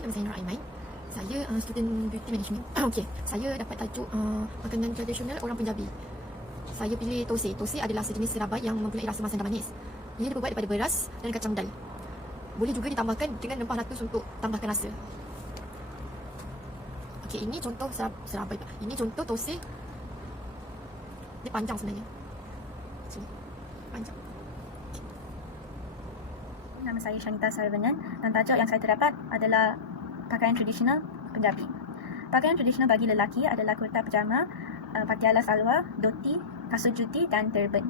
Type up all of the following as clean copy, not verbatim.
Hai, nama saya Nur Aiman. Saya student beauty management. Okey, saya dapat tajuk makanan tradisional orang Punjabi. Saya pilih tosi. Tosi adalah sejenis serabat yang mempunyai rasa manis dan manis. Ia dibuat daripada beras dan kacang dal. Boleh juga ditambahkan dengan rempah ratus untuk tambahkan rasa. Okey, ini contoh serabat. Ini contoh tosi. Dia panjang sebenarnya. Sini. Panjang. Nama saya Shanita Saravanan dan tajuk yang saya terdapat adalah pakaian tradisional Punjabi. Pakaian tradisional bagi lelaki adalah kurta pajama, patiala salwar, dhoti, kasut juti dan turban.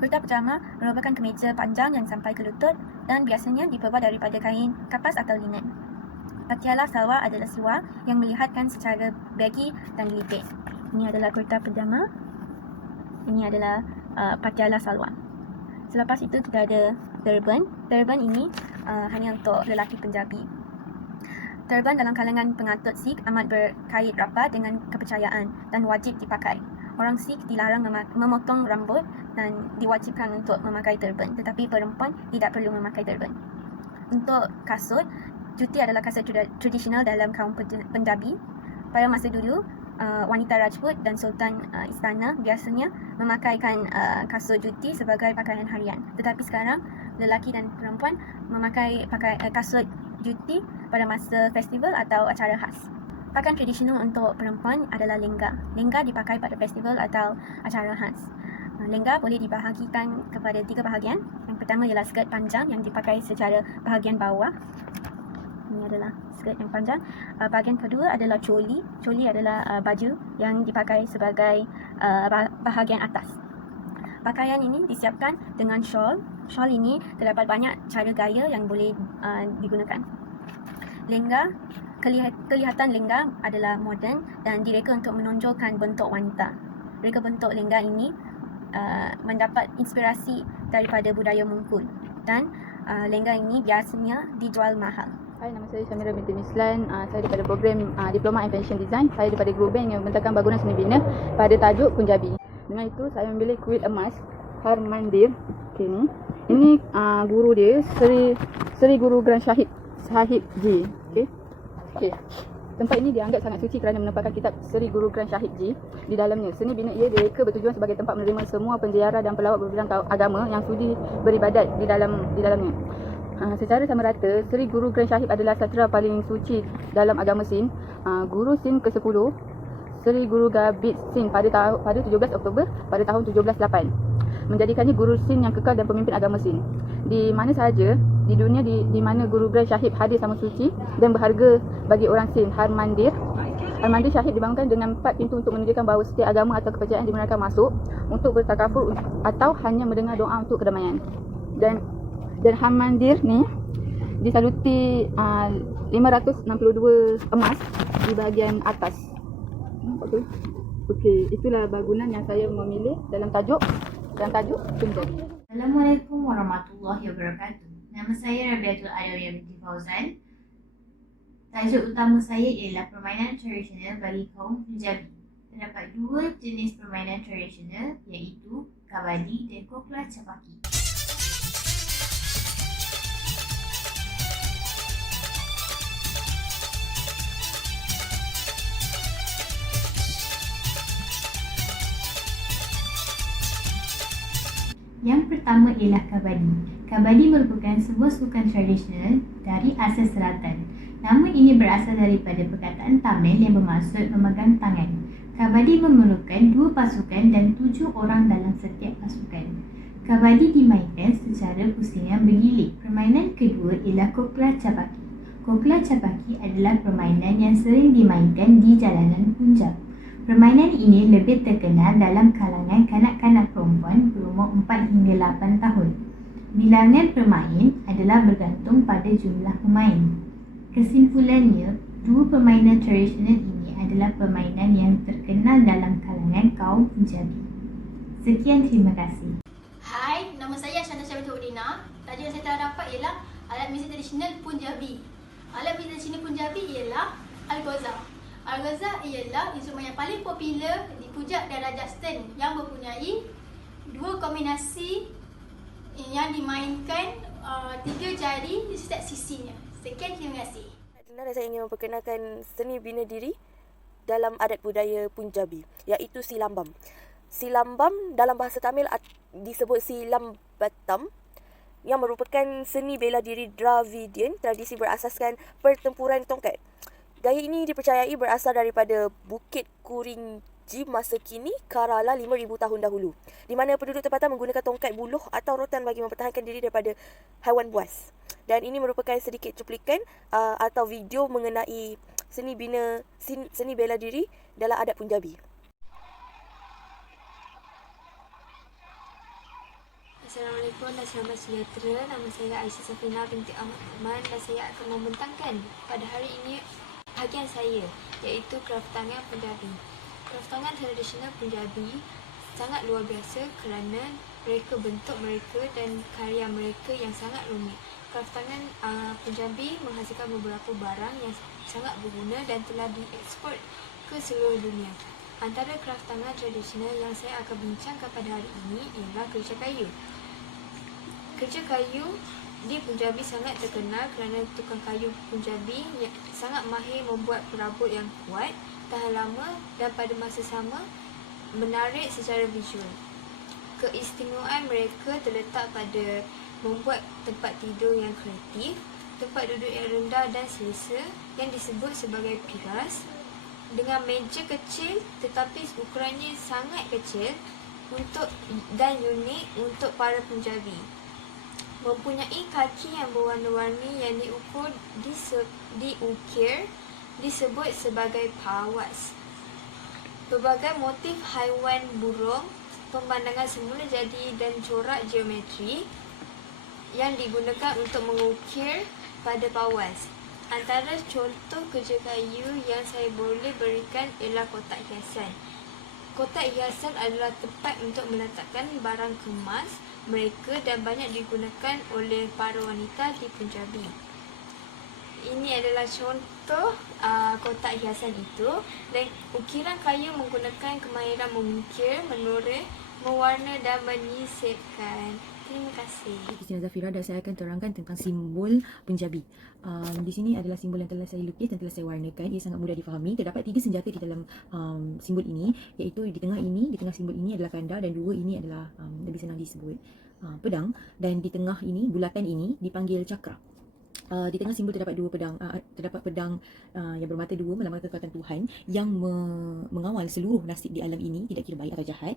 Kurta pajama merupakan kemeja panjang yang sampai ke lutut dan biasanya diperbuat daripada kain kapas atau linen. Patiala salwar adalah seluar yang melihatkan secara baggy dan lipit. Ini adalah kurta pajama. Ini adalah patiala salwar. Selepas itu kita ada turban. Turban ini hanya untuk lelaki Punjabi. Turban dalam kalangan pengatut Sikh amat berkait rapat dengan kepercayaan dan wajib dipakai. Orang Sikh dilarang memotong rambut dan diwajibkan untuk memakai turban, tetapi perempuan tidak perlu memakai turban. Untuk kasut, juti adalah kasut tradisional dalam kaum Punjabi. Pada masa dulu, wanita Rajput dan Sultan Istana biasanya memakaikan kasut juti sebagai pakaian harian. Tetapi sekarang, lelaki dan perempuan memakai kasut juti pada masa festival atau acara khas. Pakaian tradisional untuk perempuan adalah lengga. Lengga dipakai pada festival atau acara khas. Lengga boleh dibahagikan kepada 3 bahagian. Yang pertama ialah skirt panjang yang dipakai secara bahagian bawah. Ini adalah skirt yang panjang. Bahagian kedua adalah choli. Choli adalah baju yang dipakai sebagai bahagian atas. Pakaian ini disiapkan dengan shawl. Shawl ini terdapat banyak cara gaya yang boleh digunakan. Lengga, kelihatan lengga adalah moden dan direka untuk menonjolkan bentuk wanita. Reka bentuk lengga ini mendapat inspirasi daripada budaya Mongol dan lengga ini biasanya dijual mahal. Hai, nama saya Syamira binti Mislan. Saya daripada program Diploma in Fashion Design. Saya daripada Group Bank yang membentangkan bangunan seni bina pada tajuk Punjabi. Dengan itu, saya memilih kuil emas Harmandir. Okay, ni. Ini guru dia, Seri Guru Granth Sahib Ji. Okay. Tempat ini dianggap sangat suci kerana menempatkan kitab Seri Guru Granth Sahib Ji di dalamnya. Seni bina ia direka bertujuan sebagai tempat menerima semua penziarah dan pelawat berbidang agama yang sudi beribadat di dalamnya. Secara sama rata, Seri Guru Granth Sahib adalah sastra paling suci dalam agama Sind. Guru Sind ke-10, Seri Guru Gabit Sind pada 17 Oktober pada tahun 1708. Menjadikannya Guru Sind yang kekal dan pemimpin agama Sind. Di mana sahaja di dunia di mana Guru Granth Sahib hadir sama suci dan berharga bagi orang Sind. Harmandir Sahib dibangunkan dengan 4 pintu untuk menunjukkan bahawa setiap agama atau kepercayaan dibenarkan masuk untuk bertakafur atau hanya mendengar doa untuk kedamaian. Dan Harmandir ni disaluti 562 emas di bahagian atas. Okey, itulah bangunan yang saya memilih dalam tajuk Punjabi. Assalamualaikum warahmatullahi wabarakatuh. Nama saya Rabiatul Adawiyah binti Fauzan. Tajuk utama saya ialah permainan tradisional bagi kaum Punjabi. Terdapat 2 jenis permainan tradisional iaitu kabadi dan kokla chapaki. Yang pertama ialah kabadi. Kabadi merupakan sebuah sukan tradisional dari Asia Selatan. Nama ini berasal daripada perkataan Tamil yang bermaksud memegang tangan. Kabadi memerlukan 2 pasukan dan 7 orang dalam setiap pasukan. Kabadi dimainkan secara pusingan bergilik. Permainan kedua ialah kokla chapaki. Kokla chapaki adalah permainan yang sering dimainkan di jalanan Punjab. Permainan ini lebih terkenal dalam kalangan kanak-kanak perempuan berumur 4 hingga 8 tahun. Bilangan pemain adalah bergantung pada jumlah pemain. Kesimpulannya, 2 permainan tradisional ini adalah permainan yang terkenal dalam kalangan kaum Punjabi. Sekian, terima kasih. Hai, nama saya Shanda Syarifudina. Tajuk yang saya telah dapat ialah alat muzik tradisional Punjabi. Alat muzik tradisional Punjabi ialah Algoza. Algoza ialah instrumen yang paling popular di Puncak dan Rajasthan yang mempunyai 2 kombinasi yang dimainkan 3 jari di setiap sisinya. Sekian, terima kasih. Dan saya ingin memperkenalkan seni bina diri dalam adat budaya Punjabi, iaitu silambam. Silambam dalam bahasa Tamil disebut silambatam, yang merupakan seni bela diri Dravidian, tradisi berasaskan pertempuran tongkat. Gaya ini dipercayai berasal daripada Bukit Kuringji masa kini, Kerala 5,000 tahun dahulu, di mana penduduk tempatan menggunakan tongkat buluh atau rotan bagi mempertahankan diri daripada haiwan buas. Dan ini merupakan sedikit cuplikan atau video mengenai seni bela diri dalam adat Punjabi. Assalamualaikum dan selamat sejahtera. Nama saya Aisyah Safina binti Ahmad Rahman dan saya akan membentangkan pada hari ini bahagian saya, iaitu kraftangan Punjabi. Kraftangan tradisional Punjabi sangat luar biasa kerana bentuk mereka dan karya mereka yang sangat rumit. Kraftangan Punjabi menghasilkan beberapa barang yang sangat berguna dan telah diekspor ke seluruh dunia. Antara kraftangan tradisional yang saya akan bincangkan pada hari ini ialah kerja kayu. Kerja kayu di Punjabi sangat terkenal kerana tukang kayu Punjabi yang sangat mahir membuat perabot yang kuat, tahan lama dan pada masa sama menarik secara visual. Keistimewaan mereka terletak pada membuat tempat tidur yang kreatif, tempat duduk yang rendah dan selesa yang disebut sebagai piras, dengan meja kecil tetapi ukurannya sangat kecil dan unik untuk para Punjabi. Mempunyai kaki yang berwarna-warni yang diukir disebut sebagai pawas. Pelbagai motif haiwan burung, pemandangan semula jadi dan corak geometri yang digunakan untuk mengukir pada pawas. Antara contoh kerja kayu yang saya boleh berikan ialah kotak hiasan. Kotak hiasan adalah tempat untuk meletakkan barang kemas mereka dan banyak digunakan oleh para wanita di Punjabi. Ini adalah contoh kotak hiasan itu, dan ukiran kayu menggunakan kemahiran mengukir, menora, mewarna dan menyisipkan. Terima kasih. Christina Zafira dan saya akan terangkan tentang simbol Punjabi. Di sini adalah simbol yang telah saya lukis dan telah saya warnakan. Ia sangat mudah difahami. Terdapat 3 senjata di dalam simbol ini, iaitu di tengah simbol ini adalah kanda dan 2 ini adalah lebih senang disebut pedang, dan di tengah ini, bulatan ini dipanggil cakra. Di tengah simbol terdapat 2 pedang, terdapat pedang yang bermata 2 melambangkan kekuatan Tuhan yang mengawal seluruh nasib di alam ini, tidak kira baik atau jahat.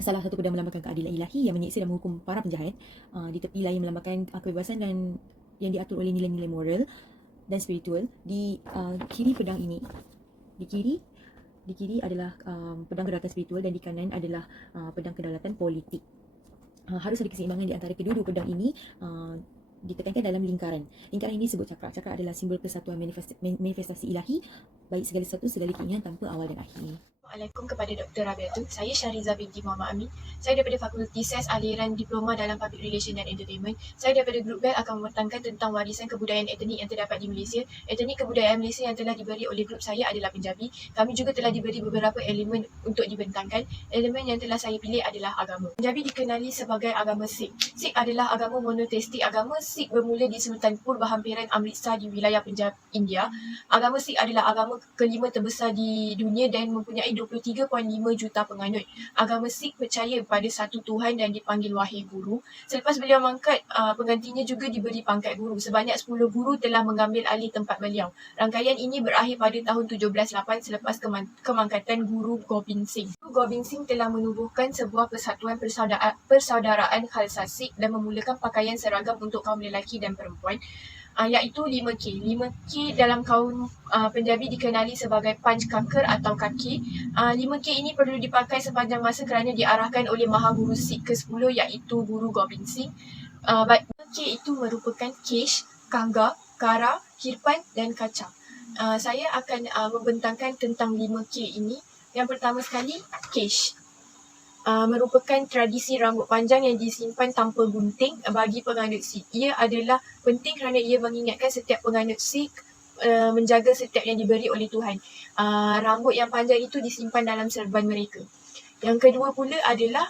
Salah satu pedang melambangkan keadilan ilahi yang menyiksa dan menghukum para penjahat. Di tepi lain melambangkan kebebasan dan yang diatur oleh nilai-nilai moral dan spiritual. Di kiri pedang ini, di kiri adalah pedang kedaulatan spiritual dan di kanan adalah pedang kedaulatan politik. Harus ada keseimbangan di antara kedua-dua pedang ini. Ditekankan dalam lingkaran. Lingkaran ini disebut cakra. Cakra adalah simbol persatuan manifestasi ilahi, baik segala sesuatu, segala keinginan tanpa awal dan akhir. Assalamualaikum kepada Dr. Rabiatul. Saya Syariza binti Muhammad Amin. Saya daripada Fakulti SES Aliran Diploma dalam Public Relation dan Entertainment. Saya daripada Grup BEL akan membentangkan tentang warisan kebudayaan etnik yang terdapat di Malaysia. Etnik kebudayaan Malaysia yang telah diberi oleh grup saya adalah Punjabi. Kami juga telah diberi beberapa elemen untuk dibentangkan. Elemen yang telah saya pilih adalah agama. Punjabi dikenali sebagai agama Sikh. Sikh adalah agama monoteistik. Agama Sikh bermula di Sultanpur berhampiran Amritsar di wilayah Punjab, India. Agama Sikh adalah agama kelima terbesar di dunia dan mempunyai 23.5 juta penganut. Agama Sikh percaya pada satu Tuhan dan dipanggil Wahai Guru. Selepas beliau mangkat, penggantinya juga diberi pangkat guru. Sebanyak 10 guru telah mengambil alih tempat beliau. Rangkaian ini berakhir pada tahun 1708 selepas kemangkatan Guru Gobind Singh. Guru Gobind Singh telah menubuhkan sebuah persatuan persaudaraan Khalsa Sikh dan memulakan pakaian seragam untuk kaum lelaki dan perempuan, iaitu 5K. 5K dalam kaum Punjabi dikenali sebagai Panj Kakar atau kaki. 5K ini perlu dipakai sepanjang masa kerana diarahkan oleh Maha Guru Sikh ke-10 iaitu Guru Gobind Singh. 5K itu merupakan Kesh, Kanga, Kara, Kirpan dan Kaca. Saya akan membentangkan tentang 5K ini. Yang pertama sekali, Kesh. Merupakan tradisi rambut panjang yang disimpan tanpa gunting bagi penganut Sikh. Ia adalah penting kerana ia mengingatkan setiap penganut Sikh menjaga setiap yang diberi oleh Tuhan. Rambut yang panjang itu disimpan dalam serban mereka. Yang kedua pula adalah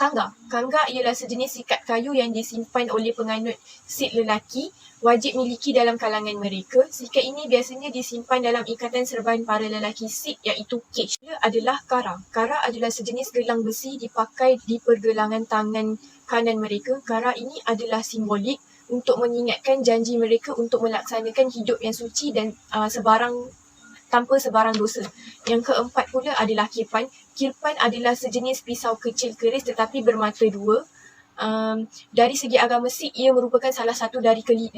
Kangga. Kangga ialah sejenis sikat kayu yang disimpan oleh penganut Sikh lelaki wajib miliki dalam kalangan mereka. Sikat ini biasanya disimpan dalam ikatan serban para lelaki Sikh iaitu cage. Ia adalah kara. Kara adalah sejenis gelang besi dipakai di pergelangan tangan kanan mereka. Kara ini adalah simbolik untuk mengingatkan janji mereka untuk melaksanakan hidup yang suci dan tanpa sebarang dosa. Yang keempat pula adalah kirpan. Kirpan adalah sejenis pisau kecil keris tetapi bermata dua. Dari segi agama Sikh, ia merupakan salah satu dari 5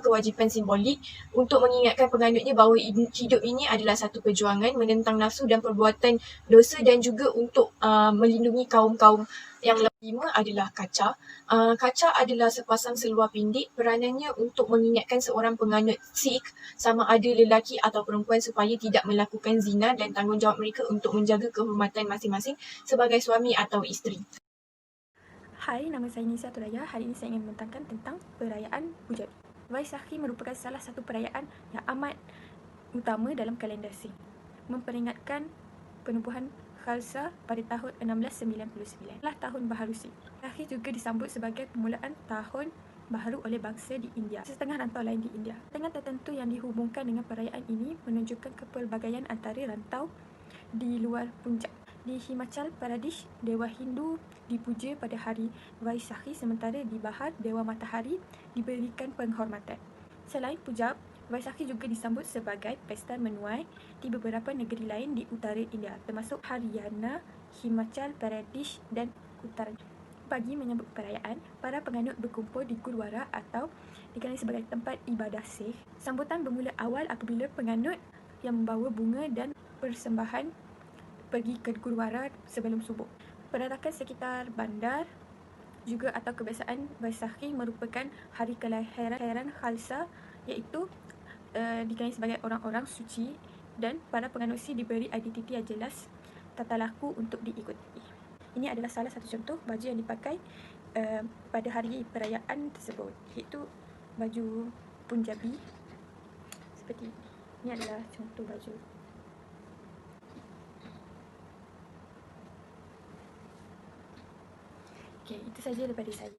kewajipan simbolik untuk mengingatkan penganutnya bahawa hidup ini adalah satu perjuangan menentang nafsu dan perbuatan dosa dan juga untuk melindungi kaum-kaum yang kelima adalah kaca. Kaca adalah sepasang seluar pendek. Peranannya untuk mengingatkan seorang penganut Sikh sama ada lelaki atau perempuan supaya tidak melakukan zina dan tanggungjawab mereka untuk menjaga kehormatan masing-masing sebagai suami atau isteri. Hai, nama saya Nisa Turaya. Hari ini saya ingin membentangkan tentang perayaan Punjabi. Vaisakhi merupakan salah satu perayaan yang amat utama dalam kalender Sikh, memperingatkan penubuhan Khalsa pada tahun 1699. Adalah tahun baharu Sikh. Vaisakhi juga disambut sebagai permulaan tahun baharu oleh bangsa di India, setengah rantau lain di India. Dengan tertentu yang dihubungkan dengan perayaan ini menunjukkan kepelbagaian antara rantau di luar Punjab. Di Himachal Pradesh, Dewa Hindu dipuja pada hari Vaisakhi sementara di Bihar, Dewa Matahari diberikan penghormatan. Selain Punjab, Vaisakhi juga disambut sebagai pesta menuai di beberapa negeri lain di utara India termasuk Haryana, Himachal Pradesh dan Uttar. Bagi menyambut perayaan, para penganut berkumpul di Gurdwara atau dikenali sebagai tempat ibadah Sikh. Sambutan bermula awal apabila penganut yang membawa bunga dan persembahan pergi ke Gurdwara sebelum subuh. Perarakan sekitar bandar juga atau kebiasaan Vaisakhi merupakan hari kelahiran Khalsa iaitu dikenali sebagai orang-orang suci dan para penganut Sikh diberi identiti yang jelas tata laku untuk diikuti. Ini adalah salah satu contoh baju yang dipakai pada hari perayaan tersebut iaitu baju Punjabi seperti ini. Ini adalah contoh baju. Okey, itu saja daripada saya.